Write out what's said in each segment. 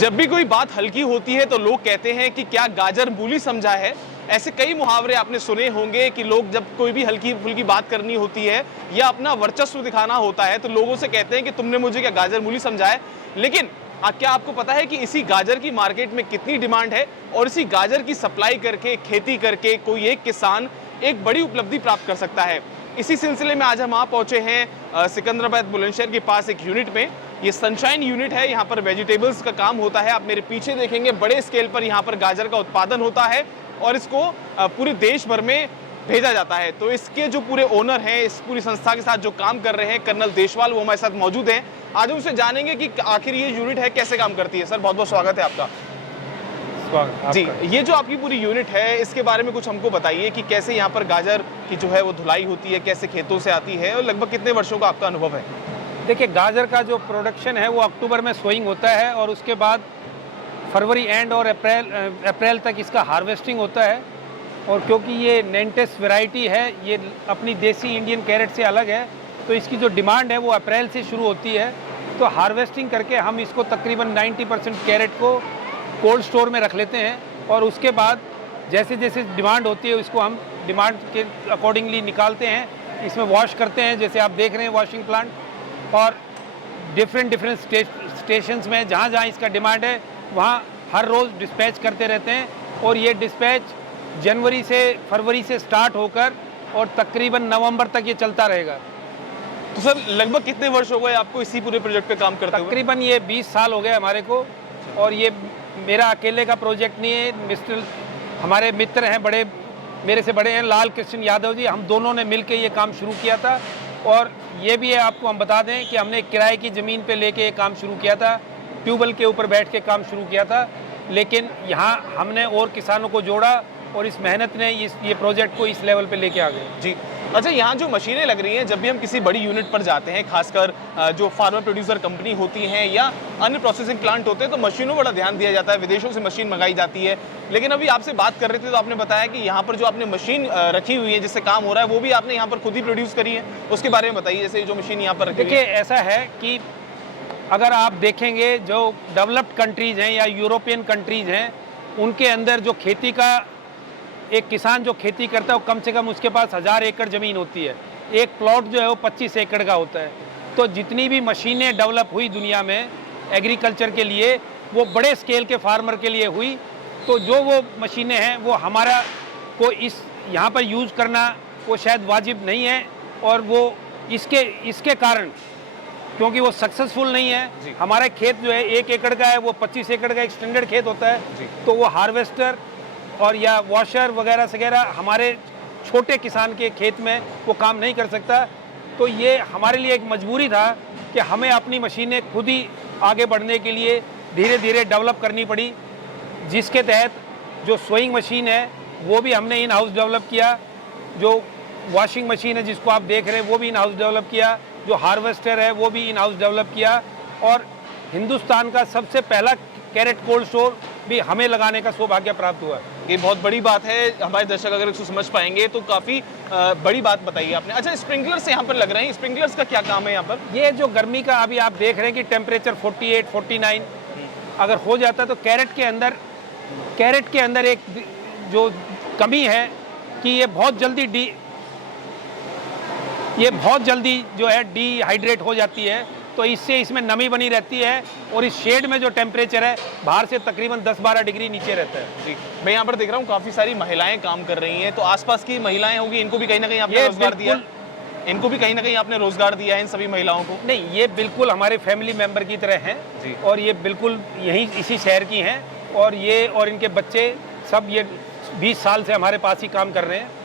जब भी कोई बात हल्की होती है तो लोग कहते हैं कि क्या गाजर मूली समझा है। ऐसे कई मुहावरे आपने सुने होंगे कि लोग जब कोई भी हल्की फुल्की बात करनी होती है या अपना वर्चस्व दिखाना होता है तो लोगों से कहते हैं कि तुमने मुझे क्या गाजर मूली समझा है। लेकिन क्या आपको पता है कि इसी गाजर की मार्केट में कितनी डिमांड है और इसी गाजर की सप्लाई करके, खेती करके कोई एक किसान एक बड़ी उपलब्धि प्राप्त कर सकता है। इसी सिलसिले में आज हम वहाँ पहुंचे हैं सिकंदराबाद बुलंदशहर के पास एक यूनिट में। ये सनशाइन यूनिट है, यहाँ पर वेजिटेबल्स का काम होता है। आप मेरे पीछे देखेंगे बड़े स्केल पर यहाँ पर गाजर का उत्पादन होता है और इसको पूरे देश भर में भेजा जाता है। तो इसके जो पूरे ओनर हैं, इस पूरी संस्था के साथ जो काम कर रहे हैं, कर्नल देशवाल, वो हमारे साथ मौजूद हैं। आज उनसे जानेंगे कि आखिर ये यूनिट है कैसे काम करती है। सर बहुत बहुत स्वागत है आपका। जी, ये जो आपकी पूरी यूनिट है इसके बारे में कुछ हमको बताइए कि कैसे यहाँ पर गाजर की जो है वो धुलाई होती है, कैसे खेतों से आती है और लगभग कितने वर्षों का आपका अनुभव है। देखिए, गाजर का जो प्रोडक्शन है वो अक्टूबर में सोइंग होता है और उसके बाद फरवरी एंड और अप्रैल तक इसका हार्वेस्टिंग होता है। और क्योंकि ये नेंटेस वैरायटी है, ये अपनी देसी इंडियन कैरेट से अलग है, तो इसकी जो डिमांड है वो अप्रैल से शुरू होती है। तो हार्वेस्टिंग करके हम इसको तकरीबन 90% कैरेट को कोल्ड स्टोर में रख लेते हैं और उसके बाद जैसे जैसे डिमांड होती है उसको हम डिमांड के अकॉर्डिंगली निकालते हैं, इसमें वॉश करते हैं, जैसे आप देख रहे हैं वॉशिंग प्लांट। और डिफरेंट स्टेशंस में जहाँ जहाँ इसका डिमांड है वहाँ हर रोज़ डिस्पैच करते रहते हैं। और ये डिस्पैच जनवरी से फरवरी से स्टार्ट होकर और तकरीबन नवंबर तक ये चलता रहेगा। तो सर लगभग कितने वर्ष हो गए आपको इसी पूरे प्रोजेक्ट पे काम करते हुए? तकरीबन ये 20 साल हो गए हमारे को। और ये मेरा अकेले का प्रोजेक्ट नहीं है, हमारे मित्र हैं, बड़े मेरे से बड़े हैं, लाल कृष्ण यादव जी, हम दोनों ने मिलकर ये काम शुरू किया था। और ये भी है, आपको हम बता दें कि हमने किराए की ज़मीन पे लेके ये काम शुरू किया था, ट्यूबवेल के ऊपर बैठ के काम शुरू किया था। लेकिन यहाँ हमने और किसानों को जोड़ा और इस मेहनत ने ये प्रोजेक्ट को इस लेवल पे लेके आ गए। जी, अच्छा, यहाँ जो मशीनें लग रही हैं, जब भी हम किसी बड़ी यूनिट पर जाते हैं, खासकर जो फार्मर प्रोड्यूसर कंपनी होती हैं या अन्य प्रोसेसिंग प्लांट होते हैं, तो मशीनों पर बड़ा ध्यान दिया जाता है, विदेशों से मशीन मंगाई जाती है। लेकिन अभी आपसे बात कर रहे थे तो आपने बताया कि यहाँ पर जो आपने मशीन रखी हुई है जिससे काम हो रहा है वो भी आपने यहाँ पर खुद ही प्रोड्यूस करी है, उसके बारे में बताइए। जैसे जो मशीन यहाँ पर रखी देखिए, ऐसा है कि अगर आप देखेंगे जो डेवलप्ड कंट्रीज़ हैं या यूरोपियन कंट्रीज़ हैं, उनके अंदर जो खेती का एक किसान जो खेती करता है वो कम से कम उसके पास 1000 एकड़ ज़मीन होती है। एक प्लॉट जो है वो 25 एकड़ का होता है। तो जितनी भी मशीनें डेवलप हुई दुनिया में एग्रीकल्चर के लिए, वो बड़े स्केल के फार्मर के लिए हुई। तो जो वो मशीनें हैं वो हमारा को इस यहाँ पर यूज़ करना वो शायद वाजिब नहीं है। और वो इसके कारण, क्योंकि वो सक्सेसफुल नहीं है। हमारा खेत जो है 1 एकड़ का है, वो 25 एकड़ का एक स्टैंडर्ड खेत होता है। तो वो हार्वेस्टर और या वॉशर वगैरह वगैरह हमारे छोटे किसान के खेत में वो काम नहीं कर सकता। तो ये हमारे लिए एक मजबूरी था कि हमें अपनी मशीनें खुद ही आगे बढ़ने के लिए धीरे धीरे डेवलप करनी पड़ी, जिसके तहत जो सोइंग मशीन है वो भी हमने इन हाउस डेवलप किया, जो वॉशिंग मशीन है जिसको आप देख रहे हैं वो भी इन हाउस डेवलप किया, जो हार्वेस्टर है वो भी इन हाउस डेवलप किया। और हिंदुस्तान का सबसे पहला कैरेट कोल्ड स्टोर भी हमें लगाने का सौभाग्य प्राप्त हुआ। ये बहुत बड़ी बात है, हमारे दर्शक अगर इसको समझ पाएंगे तो काफ़ी बड़ी बात बताइए आपने। अच्छा, स्प्रिंकलर्स यहाँ पर लग रहे हैं, स्प्रिंकलर्स का क्या काम है यहाँ पर? ये जो गर्मी का अभी आप देख रहे हैं कि टेम्परेचर 48, 49 अगर हो जाता है तो कैरेट के अंदर एक जो कमी है कि ये बहुत जल्दी जो है डिहाइड्रेट हो जाती है। तो इससे इसमें नमी बनी रहती है और इस शेड में जो टेम्परेचर है बाहर से तकरीबन 10-12 डिग्री नीचे रहता है। जी, मैं यहाँ पर देख रहा हूँ काफ़ी सारी महिलाएं काम कर रही हैं, तो आसपास की महिलाएं होंगी, इनको भी कहीं ना कहीं आपने रोजगार दिया? इनको भी कहीं ना कहीं आपने रोजगार दिया है इन सभी महिलाओं को? नहीं, ये बिल्कुल हमारे फैमिली मेम्बर की तरह हैं और ये बिल्कुल यहीं इसी शहर की हैं। और ये और इनके बच्चे सब ये 20 साल से हमारे पास ही काम कर रहे हैं।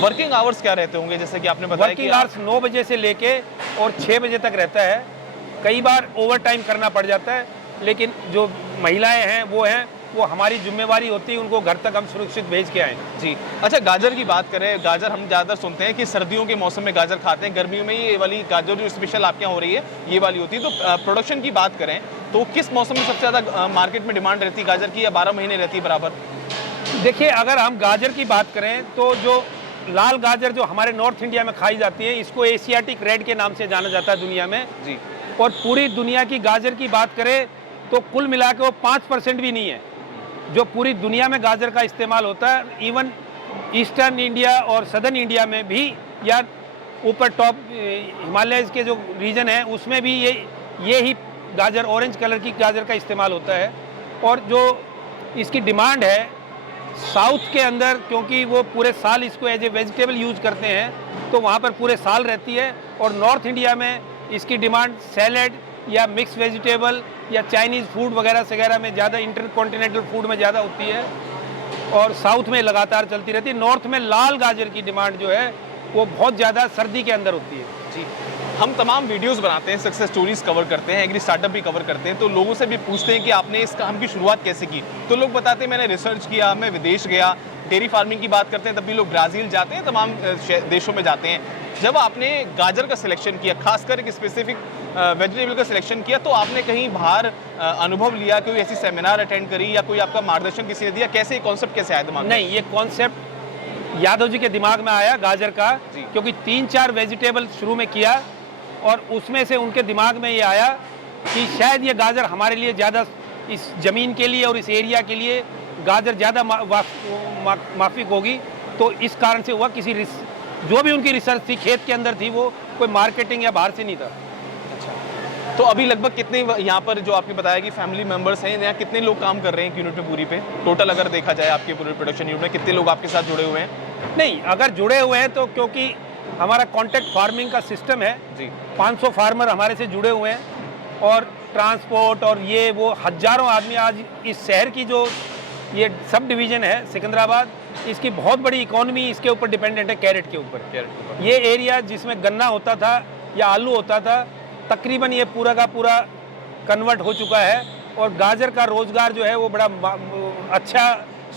वर्किंग आवर्स क्या रहते होंगे? जैसे कि आपने बताया वर्किंग आवर्स 9 बजे से लेके और 6 बजे तक रहता है। कई बार ओवर टाइम करना पड़ जाता है, लेकिन जो महिलाएं हैं वो हमारी जिम्मेवारी होती है, उनको घर तक हम सुरक्षित भेज के आएँ। जी, अच्छा, गाजर की बात करें, गाजर हम ज़्यादातर सुनते हैं कि सर्दियों के मौसम में गाजर खाते हैं, गर्मियों में ये वाली गाजर जो स्पेशल आपके यहाँ हो रही है ये वाली होती है। तो प्रोडक्शन की बात करें तो किस मौसम में सबसे ज़्यादा मार्केट में डिमांड रहती है गाजर की, या 12 महीने रहती है बराबर? देखिए, अगर हम गाजर की बात करें तो जो लाल गाजर जो हमारे नॉर्थ इंडिया में खाई जाती है, इसको एशियाटिक रेड के नाम से जाना जाता है दुनिया में। जी। और पूरी दुनिया की गाजर की बात करें तो कुल मिला के वो 5% भी नहीं है जो पूरी दुनिया में गाजर का इस्तेमाल होता है। इवन ईस्टर्न इंडिया और सदर्न इंडिया में भी, या ऊपर टॉप हिमालय के जो रीजन है उसमें भी ये ही गाजर, ऑरेंज कलर की गाजर का इस्तेमाल होता है। और जो इसकी डिमांड है साउथ के अंदर, क्योंकि वो पूरे साल इसको एज ए वेजिटेबल यूज़ करते हैं तो वहाँ पर पूरे साल रहती है। और नॉर्थ इंडिया में इसकी डिमांड सैलेड या मिक्स वेजिटेबल या चाइनीज़ फूड वगैरह में ज़्यादा, इंटरकॉन्टिनेंटल फूड में ज़्यादा होती है, और साउथ में लगातार चलती रहती है। नॉर्थ में लाल गाजर की डिमांड जो है वो बहुत ज़्यादा सर्दी के अंदर होती है। जी, हम तमाम वीडियोस बनाते हैं, सक्सेस स्टोरीज कवर करते हैं, एग्री स्टार्टअप भी कवर करते हैं, तो लोगों से भी पूछते हैं कि आपने इस काम की शुरुआत कैसे की। तो लोग बताते हैं मैंने रिसर्च किया, मैं विदेश गया। डेयरी फार्मिंग की बात करते हैं तब भी लोग ब्राज़ील जाते हैं, तमाम देशों में जाते हैं। जब आपने गाजर का सिलेक्शन किया, खासकर एक स्पेसिफिक वेजिटेबल का सिलेक्शन किया, तो आपने कहीं बाहर अनुभव लिया, कोई ऐसी सेमिनार अटेंड करी या कोई आपका मार्गदर्शन किसी ने दिया? कैसे कॉन्सेप्ट कैसे आया दिमाग में? नहीं, ये कॉन्सेप्ट यादव जी के दिमाग में आया गाजर का, क्योंकि 3-4 वेजिटेबल शुरू में किया और उसमें से उनके दिमाग में ये आया कि शायद ये गाजर हमारे लिए ज़्यादा, इस ज़मीन के लिए और इस एरिया के लिए गाजर ज़्यादा माफिक होगी। तो इस कारण से हुआ, जो भी उनकी रिसर्च थी खेत के अंदर थी, वो कोई मार्केटिंग या बाहर से नहीं था। तो अभी लगभग कितने यहाँ पर, जो आपने बताया कि फैमिली मेंबर्स हैं, यहाँ कितने लोग काम कर रहे हैं यूनिट में पूरी पे? टोटल अगर देखा जाए आपके पूरे प्रोडक्शन यूनिट में कितने लोग आपके साथ जुड़े हुए हैं? नहीं, अगर जुड़े हुए हैं तो क्योंकि हमारा कॉन्ट्रैक्ट फार्मिंग का सिस्टम है जी, 500 फार्मर हमारे से जुड़े हुए हैं, और ट्रांसपोर्ट और ये वो हजारों आदमी आज इस शहर की जो ये सब डिवीज़न है सिकंदराबाद, इसकी बहुत बड़ी इकोनॉमी इसके ऊपर डिपेंडेंट है, कैरेट के ऊपर। ये एरिया जिसमें गन्ना होता था या आलू होता था, तकरीबन ये पूरा का पूरा कन्वर्ट हो चुका है, और गाजर का रोज़गार जो है वो बड़ा अच्छा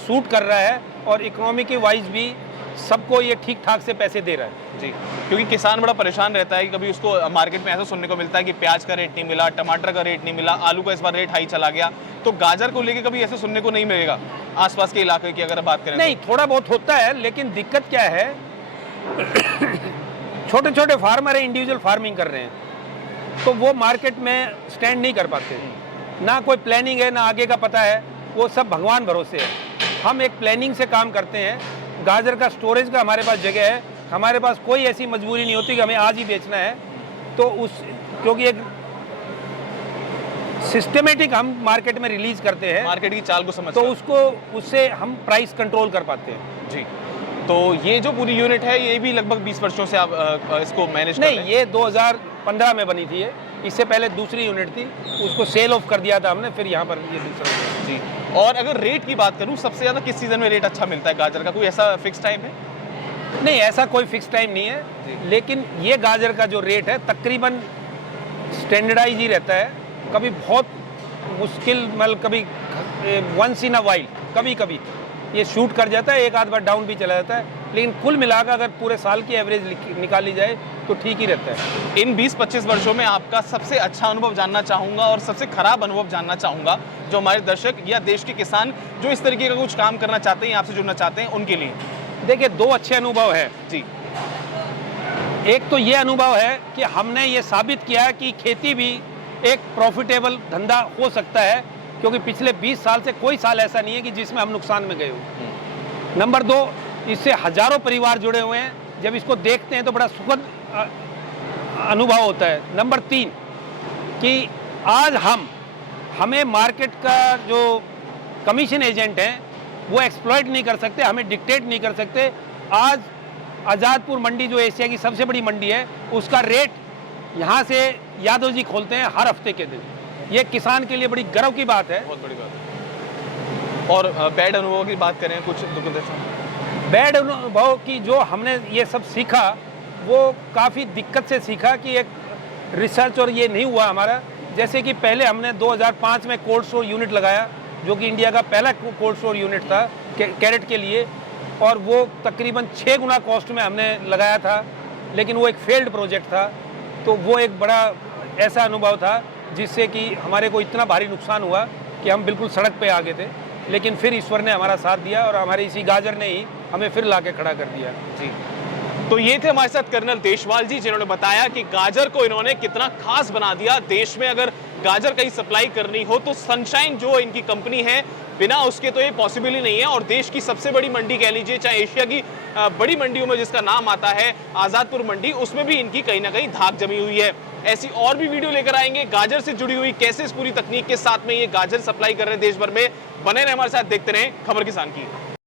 सूट कर रहा है, और इकोनॉमी के वाइज भी सबको ये ठीक ठाक से पैसे दे रहा है। जी, क्योंकि किसान बड़ा परेशान रहता है कि कभी उसको मार्केट में ऐसा सुनने को मिलता है कि प्याज का रेट नहीं मिला, टमाटर का रेट नहीं मिला, आलू का इस बार रेट हाई चला गया। तो गाजर को लेके कभी ऐसे सुनने को नहीं मिलेगा आसपास के इलाके की अगर बात करें? नहीं, थोड़ा बहुत होता है, लेकिन दिक्कत क्या है छोटे छोटे फार्मर है, इंडिविजुअल फार्मिंग कर रहे हैं, तो वो मार्केट में स्टैंड नहीं कर पाते, ना कोई प्लानिंग है, ना आगे का पता है, वो सब भगवान भरोसे है। हम एक प्लानिंग से काम करते हैं। गाजर का स्टोरेज का हमारे पास जगह है, हमारे पास कोई ऐसी मजबूरी नहीं होती कि हमें आज ही बेचना है। तो क्योंकि एक सिस्टमेटिक हम मार्केट में रिलीज करते हैं, मार्केट की चाल को समझ, तो उससे हम प्राइस कंट्रोल कर पाते हैं। जी, तो ये जो पूरी यूनिट है ये भी लगभग 20 वर्षों से आप इसको मैनेज कर रहे हैं? नहीं, ये 2015 में बनी थी। इससे पहले दूसरी यूनिट थी, उसको सेल ऑफ कर दिया था हमने, फिर यहाँ पर ये दूसरा। जी, और अगर रेट की बात करूँ, सबसे ज़्यादा किस सीज़न में रेट अच्छा मिलता है गाजर का? कोई ऐसा फिक्स टाइम है? नहीं, ऐसा कोई फिक्स टाइम नहीं है, लेकिन ये गाजर का जो रेट है तकरीबन स्टैंडर्डाइज ही रहता है। कभी बहुत मुश्किल, मतलब कभी वंस इन अ वाइल कभी कभी ये शूट कर जाता है, एक आध बार डाउन भी चला जाता है, लेकिन कुल मिलाकर अगर पूरे साल की एवरेज निकाली जाए तो ठीक ही रहता है। इन 20-25 वर्षों में आपका सबसे अच्छा अनुभव जानना चाहूँगा और सबसे खराब अनुभव जानना चाहूँगा, जो हमारे दर्शक या देश के किसान जो इस तरीके का कुछ काम करना चाहते हैं, आपसे जुड़ना चाहते हैं, उनके लिए। देखिए, 2 अच्छे अनुभव है जी। एक तो ये अनुभव है कि हमने ये साबित किया कि खेती भी एक प्रॉफिटेबल धंधा हो सकता है, क्योंकि पिछले 20 साल से कोई साल ऐसा नहीं है कि जिसमें हम नुकसान में गए हो। नंबर 2, इससे हजारों परिवार जुड़े हुए हैं, जब इसको देखते हैं तो बड़ा सुखद अनुभव होता है। नंबर 3 कि आज हमें मार्केट का जो कमीशन एजेंट हैं वो एक्सप्लॉइट नहीं कर सकते, हमें डिक्टेट नहीं कर सकते। आज आज़ादपुर मंडी जो एशिया की सबसे बड़ी मंडी है, उसका रेट यहाँ से यादव जी खोलते हैं हर हफ्ते के दिन। ये किसान के लिए बड़ी गर्व की बात है, बहुत बड़ी बात है। और बैड अनुभव की बात करें, कुछ बैड अनुभव की जो हमने ये सब सीखा, वो काफ़ी दिक्कत से सीखा कि एक रिसर्च और ये नहीं हुआ हमारा। जैसे कि पहले हमने 2005 में कोल्ड स्टोर यूनिट लगाया, जो कि इंडिया का पहला कोल्ड स्टोर यूनिट था कैरेट के लिए, और वो तकरीबन 6 गुना कॉस्ट में हमने लगाया था, लेकिन वो एक फेल्ड प्रोजेक्ट था। तो वो एक बड़ा ऐसा अनुभव था जिससे कि हमारे को इतना भारी नुकसान हुआ कि हम बिल्कुल सड़क पे आ गए थे, लेकिन फिर ईश्वर ने हमारा साथ दिया और हमारे इसी गाजर ने ही हमें फिर लाके खड़ा कर दिया। जी, तो ये थे हमारे साथ कर्नल देशवाल जी, जिन्होंने बताया कि गाजर को इन्होंने कितना खास बना दिया। देश में अगर गाजर कहीं सप्लाई करनी हो तो सनशाइन जो इनकी कंपनी है, बिना उसके तो ये पॉसिबल ही नहीं है। और देश की सबसे बड़ी मंडी कह लीजिए, चाहे एशिया की बड़ी मंडियों में जिसका नाम आता है आजादपुर मंडी, उसमें भी इनकी कहीं ना कहीं धाक जमी हुई है। ऐसी और भी वीडियो लेकर आएंगे गाजर से जुड़ी हुई, कैसे इस पूरी तकनीक के साथ में ये गाजर सप्लाई कर रहे हैं देश भर में। बने रहे हमारे साथ, देखते रहें खबर किसान की।